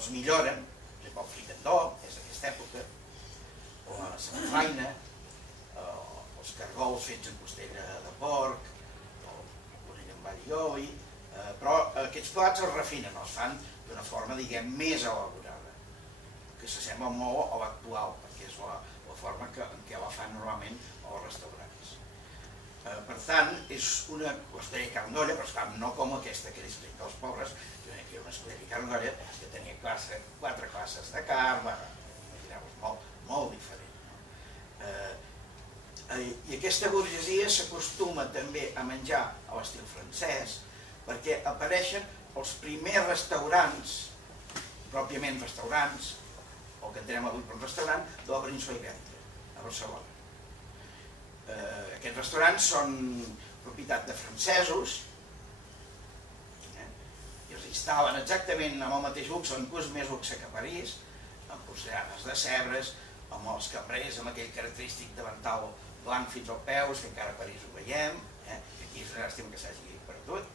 els milloren, per exemple, el fricandó, és d'aquesta època, o la samfaina, els cargols fets en costella de porc, o el conill amb all i oli, però aquests plats els refinen, els fan d'una forma, diguem, més elaborada, que s'assembla molt a l'actual, perquè és la forma en què la fan normalment als restaurants. Per tant, és una escudella de carn d'olla, però esclar, no com aquesta que explica als pobres, que era una escudella de carn d'olla que tenia 4 classes de carn, imagineu-vos, molt diferent. I aquesta burgesia s'acostuma també a menjar a l'estil francès, perquè apareixen els primers restaurants, pròpiament restaurants, o que entrem avui per un restaurant, de la península Ibèrica, a Barcelona. Aquests restaurants són propietat de francesos i els instal·len exactament amb el mateix luxe, o inclús més luxe que a París, amb porcellanes de Sèvres, amb els cambrers, amb aquell característic davantal blanc fins als peus, que encara a París ho veiem, que aquí és una llàstima que s'hagi perdut.